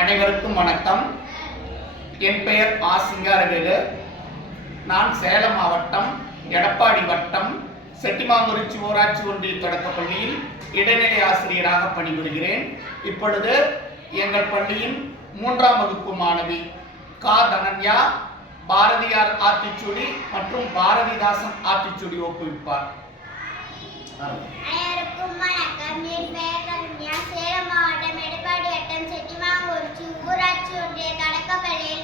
அனைவருக்கும் வணக்கம். என் பெயர் ஆ சிங்காரவேலு. நான் சேலம் மாவட்டம் எடப்பாடி வட்டம் செட்டிமாங்குறிச்சி ஊராட்சி ஒன்றிய தொடக்கப் பள்ளியில் இடைநிலை ஆசிரியராக பணிபுரிகிறேன். இப்பொழுது எங்கள் பள்ளியின் மூன்றாம் வகுப்பு மாணவி கா. தனன்யா பாரதியார் ஆத்திச்சுடி மற்றும் பாரதிதாசன் ஆத்திச்சுடி ஒப்புவிப்பார். அனைவருக்கும் வணக்கம். என் பெயர் ചൂണ്ടിയ കടക്കപ്പള്ളിയിൽ